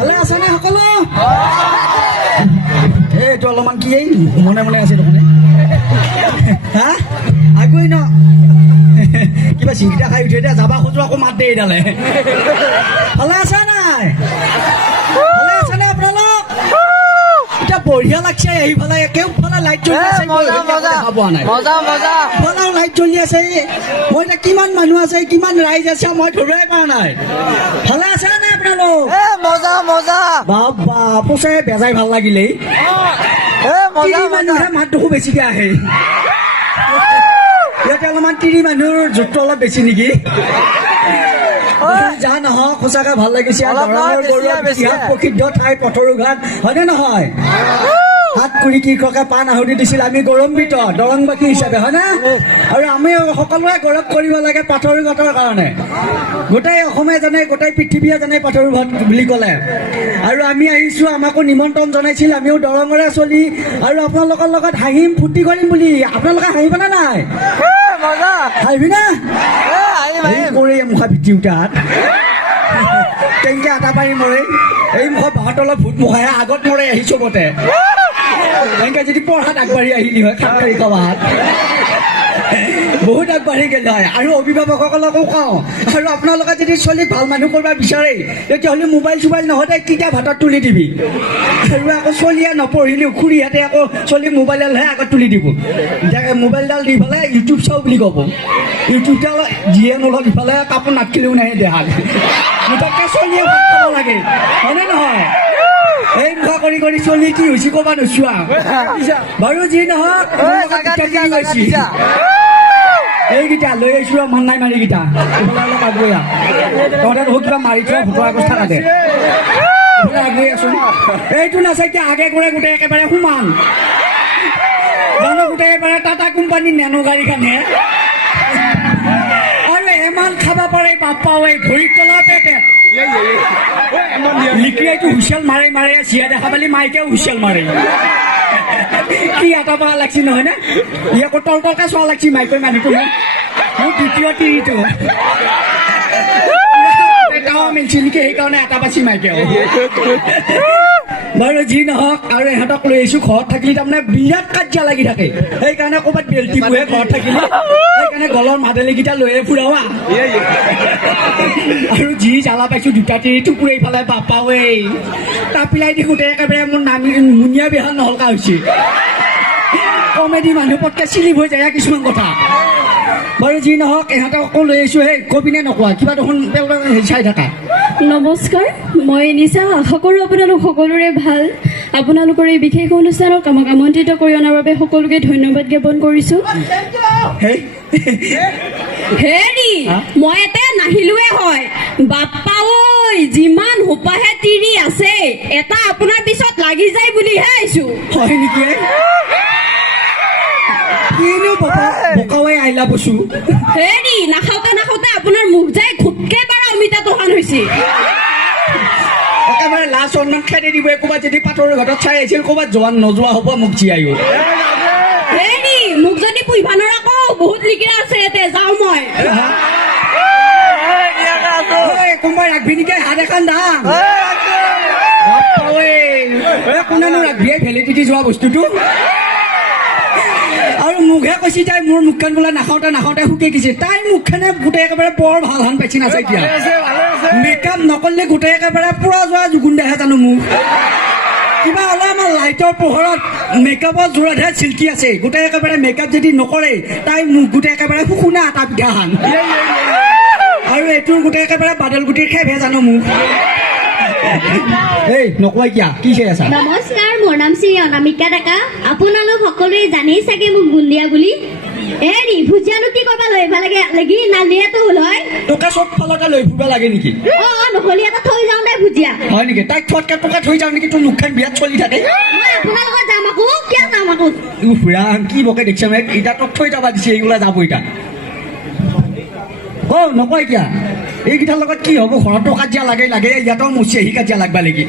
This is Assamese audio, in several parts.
ভালে আছেনে সকলো? এইটো অলপমান কি মনে মনে আছে দেখোন। হা আগুৱাই ন কিবা চিংকিটা খাই উঠি এতিয়া যাবা খোজো আকৌ মাত দে এইডালে। ভালে আছে নাই? ভালে আছেনে আপোনালোক? এতিয়া বঢ়িয়া লাগছে আহি পেলাই একেফালে লাইট জ্বলি আছে দেখা পোৱা নাই। ইফালেও লাইট জ্বলি আছে। মই এতিয়া কিমান মানুহ আছে কিমান ৰাইজ আছে মই ধৰিবই পৰা নাই। ভালে আছে নাই আপোনালোক? বাবা পচে বেজাই ভাল লাগিলে। মানুহে মাতটো খুব বেছিকে আহে। ইয়াতে অলপমান তিৰি মানুহৰ জোখটো অলপ বেছি নেকি? যা নহওক সঁচাকে ভাল লাগিছে। প্ৰসিদ্ধ ঠাই পথৰু ঘাট হয়নে নহয়? হাত কুৰি কৃষকে পাণ আহুতি দিছিল। আমি গৌৰৱান্বিত দৰংবাসী হিচাপে হয়নে? আৰু আমি সকলোৱে গৌৰৱ কৰিব লাগে পাথৰু ঘাটৰ কাৰণে। গোটেই অসমে জানে গোটেই পৃথিৱীয়ে জানে পাথৰু ঘাট বুলি ক'লে। আৰু আমি আহিছোঁ আমাকো নিমন্ত্ৰণ জনাইছিল। আমিও দৰঙৰে চলি আৰু আপোনালোকৰ লগত হাঁহিম ফূৰ্তি কৰিম বুলি। আপোনালোকে হাঁহিবনে নাই? হাঁহিবিনে? কৰি মুখা ভিত্তি উঠাত কেনেকে আটা পাৰি মৰে। এই মুখত বাহঁত অলপ ভূত মুখাই আগত মৰে আহি চবতে। এনেকে যদি পঢ়াত আগবাঢ়ি আহিলি হয় খাপকাৰি কবাত বহুত আগবাঢ়ি গেল হয়। আৰু অভিভাৱকসকলকো কওঁ আৰু আপোনালোকে যদি ছোৱালীক ভাল মানুহ কৰিব বিচাৰে তেতিয়াহ'লে মোবাইল চোবাইল নহওঁতে কিতাপ হাতত তুলি দিবি। আৰু আকৌ ছোৱালীয়ে নপঢ়িলেও খুৰীহঁতে আকৌ ছোৱালীক মোবাইলডালহে আগত তুলি দিব। মোবাইলডাল দি পেলাই ইউটিউব চাওঁ বুলি ক'ব। ইউটিউবডাল যিয়ে নলওক ইফালে কাপোৰ নাথকিলেও নাহে দেহাত। মুঠতে ছোৱালীয়ে ভাত খাব লাগে হয়নে নহয়? এই মুখা কৰি কৰি চলি কি হৈছে ক'ব নোচোৱা বাৰু। যি নহওক এইকেইটা লৈ আহিছো মন নাই মাৰিকেইটা অলপ আগুৱাই তহঁতে বহুত কিবা মাৰি থোৱা ভোটৰ অৱস্থা কাটে আগুৱাই আছো। এইটো নাচাই এতিয়া আগে কৰে গোটেই একেবাৰে সোমান জানো গোটেই একেবাৰে টাটা কোম্পানীৰ নেনো গাড়ীখনে আৰু এমান খাব পাৰে বাপ্পা ঐ ভৰিত তলা পেটে লিকিয়াইটো হুইচেল মাৰে মাৰে চিয়া দেখা পালি মাইকেও হুইচেল মাৰে। কি এটা পৰা লাগছি নহয় নে? ই আকৌ তল তলকে চোৱা লাগছি মাইকৰ মানুহটো মোৰ দ্বিতীয় তিৰিটো মিলছি নেকি সেইকাৰণে এটা পাছি মাইকেও। বাৰু যি নহওক আৰু ইহঁতক লৈ আহিছো। ঘৰত থাকিলে তাৰমানে বিৰাট কাজিয়া লাগি থাকে। সেইকাৰণে ক'ৰবাত বেল্টি বহে ঘৰত থাকিলে সেইকাৰণে গলৰ মাদেলিকেইটা লৈয়ে ফুৰাৱা। আৰু যি জ্বালা পাইছো দুটা তিৰি টুকুৰে ইফালে বাপা ঐ তাপিলাই দি গোটেই একেবাৰে মোৰ নামি মুনিয়া বিহাল নহলকা হৈছে। কমেডি মানুহ পটকে চিলিপ হৈ যায় কিছুমান কথা। বাৰু যি নহওক ইহঁতকো লৈ আহিছো। সেই কবিনে নকোৱা কিবা দেখোন চাই থাকা। নমস্কাৰ, মই নিচা। আশা কৰোঁ আপোনালোক সকলোৰে ভাল। আপোনালোকৰ এই বিশেষ অনুষ্ঠানক আমাক আমন্ত্ৰিত কৰি অনাৰ বাবে সকলোকে ধন্যবাদ জ্ঞাপন কৰিছোঁ। হেৰি মই এটা নাহিলোৱে হয় বাপ্পা ঐ যিমান সোপাহে তিৰি আছে এটা আপোনাৰ পিছত লাগি যায় বুলিহে আহিছো। হয় নেকি? আহিলা বসু হেৰি নাখাওঁতে নাখাওঁতে আপোনাৰ মুখ যায় ঘুটকে বাৰ অমিতা দোকান হৈছে। একেবাৰে লাষ্ট সন্মান খেদি দিব। ক'ৰবাত যদি পাথৰৰ ঘাটত চাই আহিছিল ক'ৰবাত যোৱা নোযোৱা হ'ব মোক জীয়াইও। হেৰি মোক যদি পুইভানৰ আকৌ বহুত লিখিৰা আছে ইয়াতে যাওঁ মই। কোনোবাই ৰাখবি নেকি হাত এখন দাম কোনেনো ৰাখবি ভেলিডিটি যোৱা বস্তুটো। আৰু মুখে কৈছে তাই মোৰ মুখখন বোলে নাখাওঁতে নাখাওঁতে শুকি গৈছে। তাই মুখখনে গোটেই একেবাৰে বৰ ভাল হান পাইছে নাছে। এতিয়া মেকআপ নকৰিলে গোটেই একেবাৰে পুৰা যোৱা জুগুন্দাহে জানো মোক কিবা হ'লে আমাৰ লাইটৰ পোহৰত মেকআপৰ জোৰতহে চিল্কি আছে। গোটেই একেবাৰে মেকআপ যদি নকৰে তাই মুখ গোটেই একেবাৰে শুকুনা এটা পিঠা হান। আৰু এইটোৰ গোটেই একেবাৰে বাদল গুটিৰ খেপহে জানো মোক। এই নকয় কিয়া কি চাই আছা? নমস্কাৰ, মোৰ নাম শ্ৰী অনামিকা ডেকা। আপোনালোক সকলোৱে জানেই চাগে মোক বুন্দিয়া বুলি। হেৰি ভুজিয়ানো কি কৰিব লৈ আহিব লাগে লাগি নালিয়াতো হ'ল হয়। তোকে চব ফালতে লৈ ফুৰিব লাগে নেকি? নহ'লে এটা থৈ যাওঁ দে ভুজিয়া। হয় নেকি? তাইক থোৱাতকে তোকে থৈ যাওঁ নেকি? তোৰ মুখখন বিয়াত চলি থাকে। মই আপোনাৰ লগত যাম আকৌ। কিয় যাম আকৌ? ৰাম কি বকে দেখিছা মানে এতিয়া তোক থৈ যাবা দিছে এইগুলা যাব এতিয়া। নকয় কিয়া এইকেইটাৰ লগত কি হ'ব? ঘৰতো কাজিয়া লাগে লাগে ইয়াতো মুচি আহি কাজিয়া লাগবা লাগি।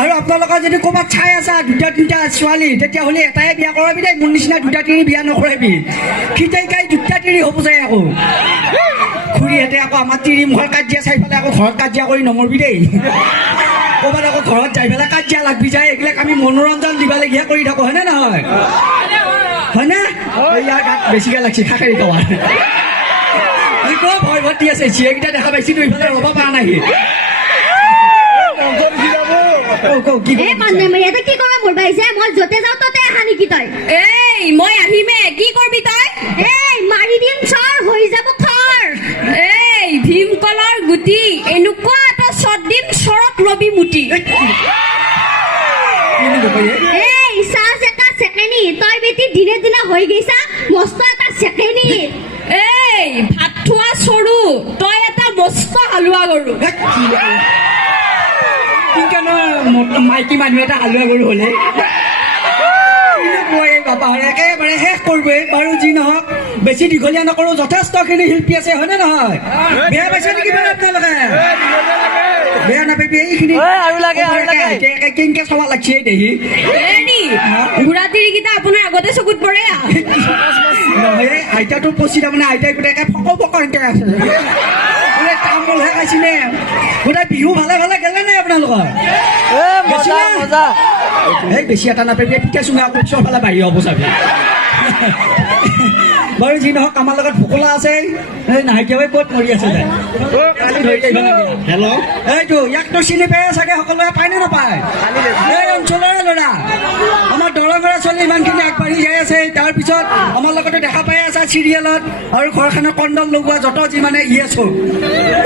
আৰু আপোনালোকৰ যদি ক'ৰবাত চাই আছা দুটা তিনিটা ছোৱালী তেতিয়াহ'লে এটাই বিয়া কৰাবি দেই। মোৰ নিচিনা দুটা তিনি বিয়া নকৰাবি। খিটাই কাই দুটা তিনি হ'ব যায় আকৌ খুৰীহঁতে আকৌ আমাৰ তিৰি মুখৰ কাজিয়া চাই পেলাই আকৌ ঘৰত কাজিয়া কৰি নমৰবি দেই ক'ৰবাত আকৌ ঘৰত যাই পেলাই কাজিয়া লাগবি যায় এইবিলাক আমি মনোৰঞ্জন দিবলগীয়া কৰি থাকোঁ হয়নে নহয় হয়নে ইয়াৰ গাত বেছিকৈ লাগছে খাকাৰী কবাৰ ভয় ভৰ্তি আছে চিৰিকেইটা দেখা পাইছি তো ইফালে ৰ'ব পৰা নাই এই কন্যামৰি এটা কি কৰা মোৰ পাইছে মই য'তে যাওঁ ততে আহা নেকি তই এই মই আহিমে কি কৰবি তই এই মাৰি দিম চৰ হৈ যাব খৰ এই ভীমকলৰ গুটি এনেকুৱা এটা চট দিম চৰত লবি মুটি এই চাহ চেকা চেকেনি তই বেটি দিনে দিনে হৈ গৈছা মস্ত এটা চেকেনি এই ভাত থোৱা চৰু তই এটা মস্ত হালোৱা গৰু মাইকী মানুহ এটা হালোৱা গৰু হ'লে বাপাহঁতে একেবাৰে শেষ কৰিবই বাৰু যি নহওক বেছি দীঘলীয়া নকৰোঁ যথেষ্টখিনি শিল্পী আছে হয়নে নহয় বেয়া পাইছে নেকি বাৰু আপোনালোকে বেয়া নাপাবি এইখিনি কেনেকে চাব লাগছে দেহি হেৰি বুঢ়া তিৰিকেইটা আপোনাৰ আগতে চকুত পৰে নহয় আইতাটো পচি তাৰমানে আইতাই গোটেই ফক ফক এনেকৈ আছে বোলে তামোলহে খাইছিলে গোটেই বিহু ভালে ভালে গেলে নাই আপোনালোকৰ এই বেছি এটা নাপাবি পিঠা চুঙা উৎসৱ ফালে বাঢ়ি হ'ব চাবি বাৰু যি নহওক আমাৰ লগত ভোকলা আছে এই নাইকিয়াই ক'ত মৰি আছে হেল্ল' এইটো ইয়াকতো চিনি পাই চাগে সকলোৱে পায়নে নাপায় এই অঞ্চলৰে ল'ৰা আমাৰ দৰঙৰে ছোৱালী ইমানখিনি আগবাঢ়ি যাই আছে তাৰপিছত আমাৰ লগতে দেখা পাই আছে চিৰিয়েলত আৰু ঘৰখনৰ কণ্ডল লগোৱা যত যিমানে আছো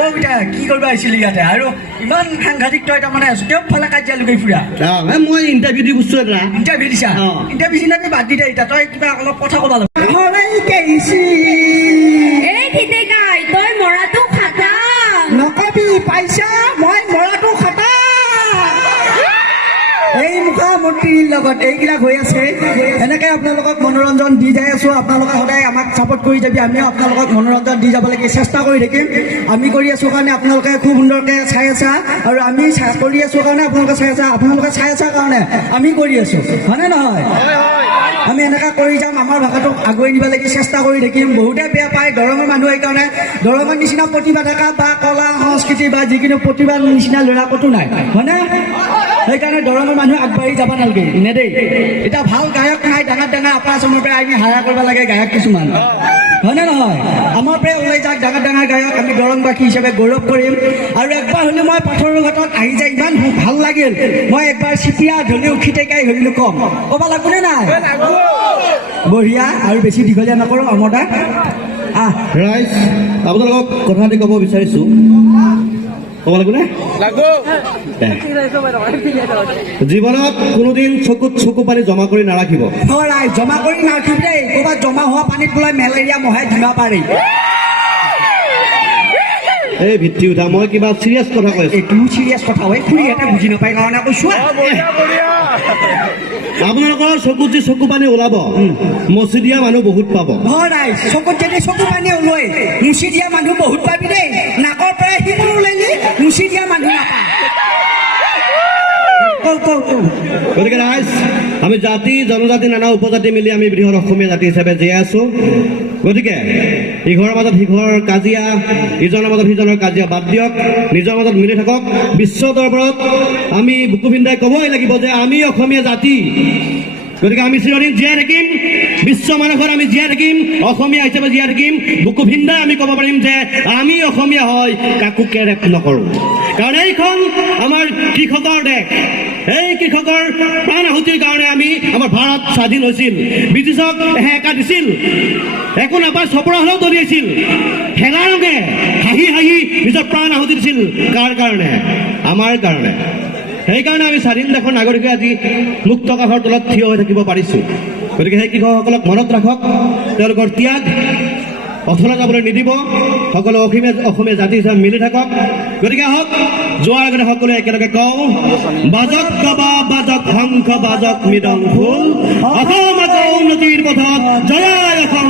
অ' বেটা কি কৰিব আহিছিলি ইয়াতে আৰু ইমান সাংঘাতিক তই তাৰমানে আছো কেওফালে কাজিয়া লুকাই ফুৰা মই ইণ্টাৰভিউ দি বস্তু এটা ইণ্টাৰভিউ দিছা ইণ্টাৰভিউ চিনাবি বাদ দি দে এতিয়া তই কিবা অলপ কথা ক'ব লাগিব এই খিতেকাই তই মৰাটো খাটা নকবি পাইছা মই মৰাটো খাটা এই মুখ্যমন্ত্ৰীৰ লগত এইবিলাক হৈ আছে এনেকৈ আপোনালোকক মনোৰঞ্জন দি যাই আছোঁ আপোনালোকে সদায় আমাক ছাপোৰ্ট কৰি যাবি আমিও আপোনালোকক মনোৰঞ্জন দি যাব লাগে চেষ্টা কৰি থাকিম আমি কৰি আছোঁ কাৰণে আপোনালোকে খুব সুন্দৰকৈ চাই আছা আৰু আমি কৰি আছোঁ কাৰণে আপোনালোকে চাই আছা আপোনালোকে চাই আছা কাৰণে আমি কৰি আছোঁ হয়নে নহয় আমি এনেকৈ কৰি যাম আমাৰ ভাষাটোক আগুৱাই নিব লাগে চেষ্টা কৰি থাকিম বহুতে বেয়া পায় দৰঙৰ মানুহ সেইকাৰণে দৰঙৰ নিচিনা প্ৰতিভা থকা বা কলা সংস্কৃতি বা যিকোনো প্ৰতিভাৰ নিচিনা ল'ৰা ক'তো নাই হয়নে সেইকাৰণে দৰঙৰ মানুহ আগবাঢ়ি যাব নালাগে নেদেই এতিয়া ভাল গায়ক নাই ডাঙৰ ডাঙৰ আপাৰ আচামৰ পৰা আমি হায়াৰ কৰিব লাগে গায়ক কিছুমান হয়নে নহয় আমাৰ পৰাই ওলাই যাওক ডাঙৰ ডাঙৰ গায়ক আমি দৰংবাসী হিচাপে গৌৰৱ কৰিম আৰু একবাৰ হ'লেও মই পাথৰৰ ঘাটত আহি যায় ইমান ভাল লাগিল মই একবাৰ চিপিয়া ধলিও খিটেকাই ধৰিলোঁ কম ক'ব লাগবনে নাই বঢ়িয়া আৰু বেছি দীঘলীয়া নকৰোঁ অমতা ৰাইজ আপোনালোকক কথা এটি ক'ব বিচাৰিছোঁ ক'ব লাগিবনে জীৱনত কোনোদিন চকুত চকু পানী জমা কৰি নাৰাখিব জমা কৰি নাৰাখিব দেই ক'ৰবাত জমা হোৱা পানীত বোলে মেলেৰিয়া মহে ধুমা পাৰি এই ভিত্তি উঠা মই কিবা চিৰিয়াছ কথা কৈ আছোঁ এইটো চিৰিয়াছ কথা হয় খুৰীহঁতে বুজি নাপায় কাৰণে কৈছোঁ আপোনালোকৰ চকুত যে চকু পানী ওলাব মচি দিয়া মানুহ বহুত পাব হয় নাই চকুত যদি চকু পানী ওলাই মুচি দিয়া মানুহ বহুত পাবি দেই নাকৰ পৰা শিমুল ওলাইলি মুচি দিয়া মানুহ নাপায় গতিকে ৰাইজ আমি জাতি জনজাতি নানা উপজাতি মিলি আমি বৃহৎ অসমীয়া জাতি হিচাপে জীয়াই আছোঁ গতিকে ইঘৰৰ মাজত সিঘৰৰ কাজিয়া ইজনৰ মাজত সিজনৰ কাজিয়া বাদ দিয়ক নিজৰ মাজত মিলি থাকক বিশ্ব দৰবাৰত আমি বুকু পিন্ধাই ক'বই লাগিব যে আমি অসমীয়া জাতি গতিকে আমি চিৰদিন জীয়াই থাকিম বিশ্ব মানুহৰ আমি জীয়াই থাকিম অসমীয়া হিচাপে জীয়াই থাকিম বুকু পিন্ধাই আমি ক'ব পাৰিম যে আমি অসমীয়া হয় কাকো কেৰেপ নকৰোঁ কাৰণ এইখন আমাৰ কৃষকৰ দেশ এই কৃষকৰ প্ৰাণ আহুতিৰ কাৰণে আমি আমাৰ ভাৰত স্বাধীন হৈছিল ব্ৰিটিছক হেঁকা দিছিল একো নাপায় চপৰা হ'লেও দলিয়াইছিল ঠেলা ৰঙে হাঁহি হাঁহি নিজৰ প্ৰাণ আহুতি দিছিল কাৰ কাৰণে আমাৰ কাৰণে সেইকাৰণে আমি স্বাধীন দেশৰ নাগৰিকে আজি মুক্ত আকাশৰ তলত থিয় হৈ থাকিব পাৰিছোঁ গতিকে সেই কৃষকসকলক মনত ৰাখক তেওঁলোকৰ ত্যাগ অথলে যাবলৈ নিদিব সকলো অসমীয়া জাতি হিচাপে মিলি থাকক গতিকে আহক যোৱাৰ আগতে সকলোৱে একেলগে কওঁ বাজক গবা বাজক শংখ বাজক মৃদং ফুল অসম আকৌ উন্নতিৰ পথত জয় অসম